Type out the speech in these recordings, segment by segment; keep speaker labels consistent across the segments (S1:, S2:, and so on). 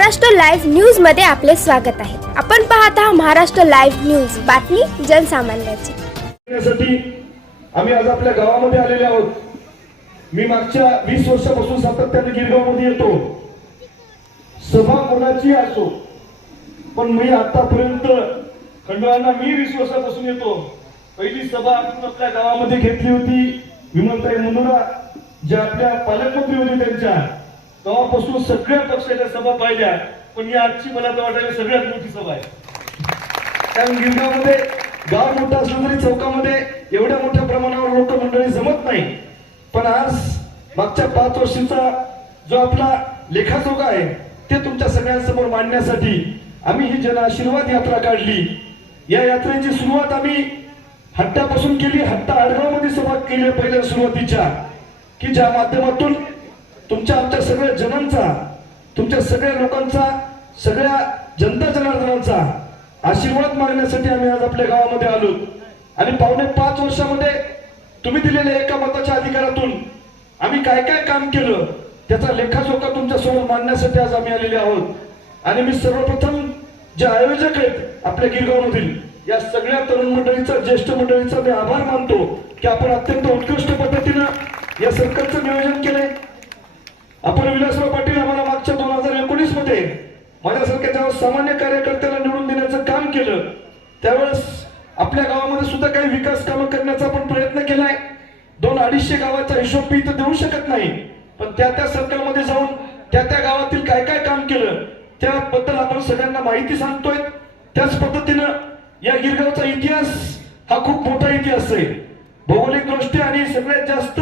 S1: Maharashtra live न्यूजमध्ये आपले स्वागत आहे. आपण पाहत आहात महाराष्ट्र लाईव्ह न्यूज. बातमी जनसामान्याची.
S2: आम्ही आज आपल्या गावामध्ये आलेले आहोत. मी मागच्या वीस वर्षापासून सातत्याने गिरगावमध्ये येतो. सभा कोणाची असो पण मी आतापर्यंत खंडवांना मी वीस वर्षापासून येतो. पहिली सभा आपण आपल्या गावामध्ये घेतली होती. विमलताई मुनुरा ज्या आपल्या पालकमंत्री होते त्यांच्या. तेव्हापासून सगळ्या पक्षाच्या सभा पाहिल्या. पण ही आजची मला तर वाटायला सगळ्यात मोठी सभा आहे. कारण गिरगावमध्ये गाव मोठं असलं तरी चौकामध्ये एवढ्या मोठ्या प्रमाणावर लोक मंडळी जमत नाही. पण आज मागच्या पाच वर्षीचा जो आपला लेखाजोगा आहे ते तुमच्या सगळ्यांसमोर मांडण्यासाठी आम्ही ही जन आशीर्वाद यात्रा काढली. या यात्रेची सुरुवात आम्ही हट्टापासून केली. हट्टा आडगावमध्ये सभा केली पहिल्या सुरुवातीच्या की ज्या माध्यमातून तुमच्या आमच्या सगळ्या जनांचा तुमच्या सगळ्या लोकांचा सगळ्या जनता जनार्दनांचा आशीर्वाद मागण्यासाठी आम्ही आज आपल्या गावामध्ये आलो. आणि पावणे पाच वर्षामध्ये तुम्ही दिलेल्या एका मताच्या अधिकारातून आम्ही काय काय काम केलं त्याचा लेखाजोखा तुमच्यासमोर मांडण्यासाठी आज आम्ही आलेले आहोत. आणि मी सर्वप्रथम जे आयोजक आहेत आपल्या गिरगावमधील या सगळ्या तरुण मंडळीचा ज्येष्ठ मंडळीचा मी आभार मानतो की आपण अत्यंत उत्कृष्ट पद्धतीनं या सरकारचं नियोजन केलंय. आपण विलासराव पाटील आम्हाला मागच्या दोन हजार एकोणीसमध्ये माझ्यासारख्या जेव्हा सामान्य कार्यकर्त्याला निवडून देण्याचं काम केलं. त्यावेळेस आपल्या गावामध्ये सुद्धा काही विकास कामं करण्याचा आपण प्रयत्न केलाय. दोन अडीचशे गावाचा हिशोब मी इथं देऊ शकत नाही. पण त्या त्या सरकारमध्ये जाऊन त्या त्या गावातील काय काय काम केलं त्याबद्दल आपण सगळ्यांना माहिती सांगतोय. त्याच पद्धतीनं या गिरगावचा इतिहास हा खूप मोठा इतिहास आहे. भौगोलिक दृष्ट्या आणि सगळ्यात जास्त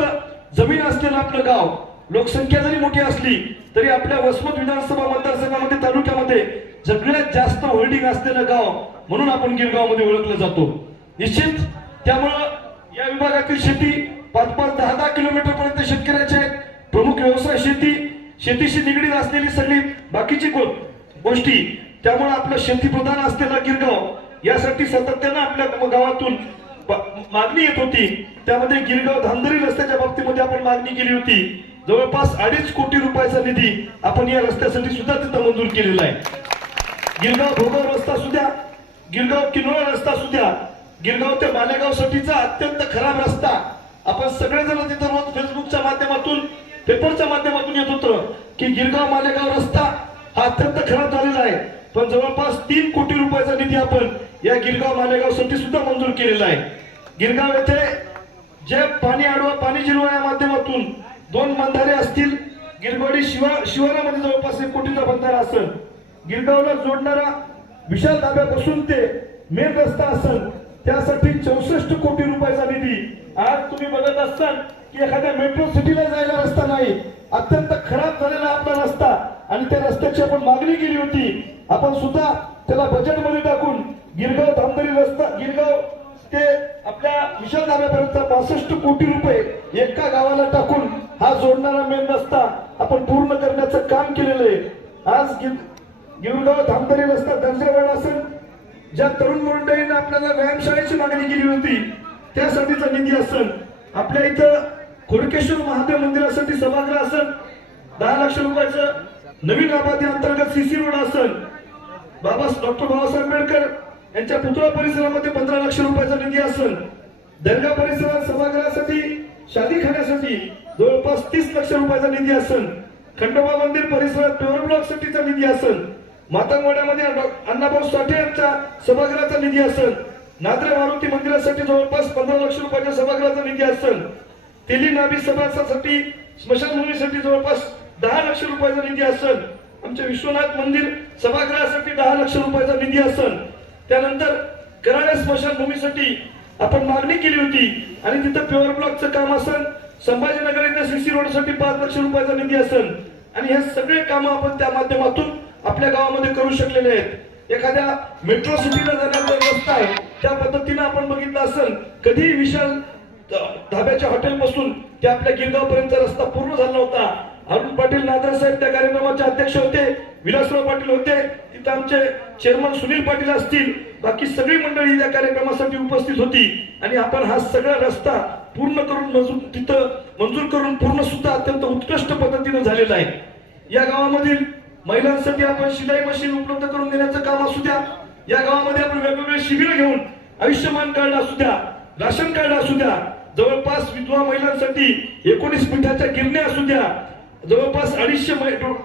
S2: जमीन असलेलं आपलं गाव लोकसंख्या जरी मोठी असली तरी आपल्या वसमत विधानसभा मतदारसंघामध्ये तालुक्यामध्ये सगळ्यात जास्त होल्डिंग असलेलं गाव म्हणून आपण गिरगावमध्ये ओळखलं जातो. निश्चित त्यामुळं या विभागातील शेती पाच पाच दहा दहा किलोमीटर पर्यंत शेतकऱ्याचे आहेत. प्रमुख व्यवसाय शेती शेतीशी निगडीत असलेली सगळी बाकीची गो- गोष्टी. त्यामुळे आपलं शेतीप्रधान असलेला गिरगाव यासाठी सातत्यानं आपल्या गावातून मागणी येत होती. त्यामध्ये गिरगाव धांदरी रस्त्याच्या बाबतीमध्ये आपण मागणी केली होती. जवळपास अडीच कोटी रुपयाचा निधी आपण या रस्त्यासाठी सुद्धा तिथं मंजूर केलेला आहे. गिरगाव भोगाव रस्ता सुद्धा गिरगाव किनोळा रस्ता सुद्धा गिरगाव ते मालेगाव साठीचा अत्यंत खराब रस्ता. आपण सगळेजण तिथं रोज फेसबुकच्या माध्यमातून पेपरच्या माध्यमातून येत होतं की गिरगाव मालेगाव रस्ता हा अत्यंत खराब झालेला आहे. पण जवळपास तीन कोटी रुपयाचा निधी आपण या गिरगाव मालेगावसाठी सुद्धा मंजूर केलेला आहे. गिरगाव येथे जे पाणी आडवा पाणी जिरवा या माध्यमातून दोन बंधारे असतील गिरगोडी शिवा शिवारामध्ये जवळपास एक कोटीचा बंधारा असेल. गिरगावला जोडणारा विशाल धाब्यापासून ते मेन रस्ता असेल. त्यासाठी चौसष्ट कोटी रुपयाचा निधी. आज तुम्ही बघत असाल की एखाद्या मेट्रो सिटीला जायला रस्ता नाही. अत्यंत खराब झालेला आपला रस्ता आणि त्या रस्त्याची आपण मागणी केली होती. आपण सुद्धा त्याला बजेटमध्ये टाकून गिरगाव धामदरी रस्ता गिरगाव ते आपल्या विशाल धाब्यापर्यंत पासष्ट कोटी रुपये एका गावाला टाकून हा जोडणारा मेन रस्ता आपण पूर्ण करण्याचं काम केलेलं आहे. आज गिर- गिरगाव धामदरी रस्ता दर्जेवाड असेल. ज्या तरुण मंडळीने आपल्याला व्यायामशाळेची मागणी केली होती त्यासाठीचा निधी असेल. आपल्या इथं खोडकेश्वर महादेव मंदिरासाठी सभागृह असेल. दहा लक्ष रुपयाचं नवीन आबादी अंतर्गत सीसी रोड असेल. बाबा डॉक्टर बाबासाहेब आंबेडकर यांच्या पुतळा परिसरामध्ये पंधरा लक्ष रुपयाचा निधी असेल. दर्गा परिसरात सभागृहासाठी शादी खाण्यासाठी जवळपास तीस लक्ष रुपयाचा निधी असेल. खंडोबा मंदिर परिसरात प्युअर ब्लॉक साठीचा निधी असेल. मातंगवाड्यामध्ये अण्णाभाऊ साठे यांच्या सभागृहाचा निधी असेल. नाद्रे मारुती मंदिरासाठी जवळपास पंधरा लक्ष रुपयाच्या सभागृहाचा निधी असेल. तेली नाभी सभासाठी स्मशानभूमीसाठी जवळपास दहा लक्ष रुपयाचा निधी असेल. आमचे विश्वनाथ मंदिर सभागृहासाठी दहा लक्ष रुपयाचा निधी असेल. त्यानंतर कराड्या स्मशानभूमीसाठी आपण मागणी केली होती. आणि तिथं प्युअर ब्लॉकचं काम असेल संभाजीनगर येथे सीसी रोडसाठी पाच लक्ष रुपयाचा निधी असेल आणि हे सगळे काम आपण त्या माध्यमातून आपल्या गावामध्ये करू शकलेले आहेत. एखाद्या मेट्रो सिटीला जाण्याचा रस्ता आहे त्या पद्धतीनं आपण बघितलं असेल कधी विशाल धाब्याच्या हॉटेलपासून ते आपल्या गिरगाव पर्यंत रस्ता पूर्ण झाला होता अरुण पाटील नादर साहेब त्या कार्यक्रमाचे अध्यक्ष होते विलासराव पाटील होते तिथे आमचे चेअरमन सुनील पाटील असतील बाकी सगळी मंडळी त्या कार्यक्रमासाठी उपस्थित होती. आणि आपण हा सगळा रस्ता पूर्ण करून मंजूर तिथं मंजूर करून पूर्ण सुद्धा अत्यंत उत्कृष्ट पद्धतीनं झालेला आहे. या गावामधील महिलांसाठी आपण शिलाई मशीन उपलब्ध करून देण्याचं काम असू द्या. या गावामध्ये आपण वेगवेगळे शिबिर घेऊन आयुष्यमान कार्ड असू द्या राशन कार्ड असू द्या जवळपास विधवा महिलांसाठी एकोणीस मिठाच्या गिरण्या असू द्या जवळपास अडीचशे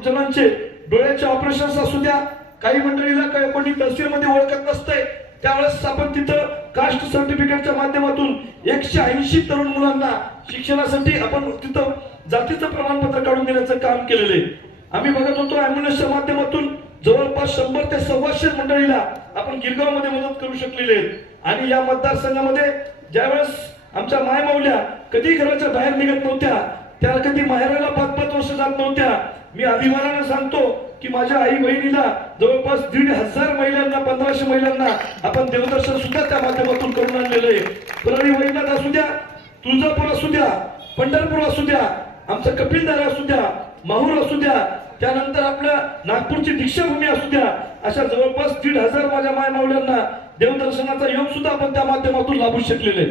S2: जणांचे डोळ्याचे ऑपरेशन असू द्या काही मंडळीला काही कोणी तहसीलमध्ये ओळखत नसतंय त्यावेळेस आपण तिथं कास्ट सर्टिफिकेटच्या माध्यमातून एकशे ऐंशी तरुण मुलांना शिक्षणासाठी आपण तिथं जातीचं प्रमाणपत्र काढून देण्याचं काम केलेलं आहे. आम्ही बघत होतो अँब्युलन्सच्या माध्यमातून जवळपास शंभर ते सव्वाशे मंडळीला आपण गिरगावमध्ये मदत करू शकलेले आणि या मतदारसंघामध्ये ज्यावेळेस आमच्या मायमावल्या कधी घराच्या बाहेर निघत नव्हत्या त्याला कधी माहेराला पाच पाच वर्ष जात नव्हत्या. मी अभिमानानं सांगतो की माझ्या आई बहिणीला जवळपास दीड हजार महिलांना पंधराशे महिलांना आपण देवदर्शन सुद्धा त्या माध्यमातून करून आणलेलं आहे. परळी वैद्यनाथ असू द्या तुळजापूर असू द्या पंढरपूर असू द्या आमचं कपिलदार असू द्या माहूर असू द्या त्यानंतर आपल्या नागपूरची दीक्षाभूमी असू द्या अशा जवळपास दीड हजार माझ्या माय माऊल्यांना देवदर्शनाचा योग सुद्धा आपण त्या माध्यमातून लाभू शकलेले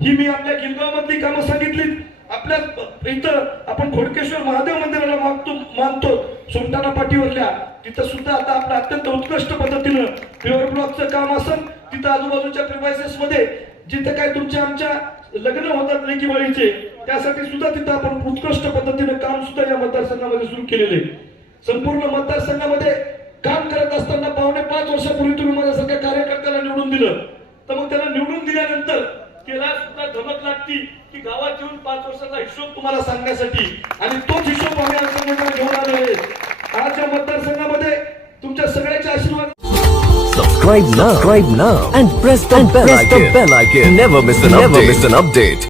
S2: ही मी आपल्या गिरगाव मधली कामं सांगितली आपल्या इथं आपण खोडकेश्वर महादेव मंदिराला मागतो मानतो. सुलताना पाठीवरल्या तिथं सुद्धा आता आपलं अत्यंत उत्कृष्ट पद्धतीनं प्युअर ब्लॉकचं काम असेल तिथं आजूबाजूच्या प्रिवायसेस मध्ये जिथे काय तुमच्या आमच्या लग्न होतात लेकीबाळीचे त्यासाठी सुद्धा तिथं आपण उत्कृष्ट पद्धतीने काम सुद्धा या मतदारसंघामध्ये सुरू केलेले आहे. संपूर्ण मतदारसंघामध्ये काम करत असताना पावणे पाच वर्षापूर्वी तुम्ही माझ्यासारख्या कार्यकर्त्याला निवडून दिलं. तर मग त्याला निवडून दिल्यानंतर त्याला सुद्धा धमक लागती की गावात येऊन पाच वर्षाचा हिशोब तुम्हाला सांगण्यासाठी आणि तोच हिशोब आम्ही संघटना घेऊन आलेलो आहे आज या मतदारसंघामध्ये तुमच्या सगळ्याचे आशीर्वाद
S3: Subscribe now. Subscribe now and press the bell icon. Never miss an update. Never miss an update.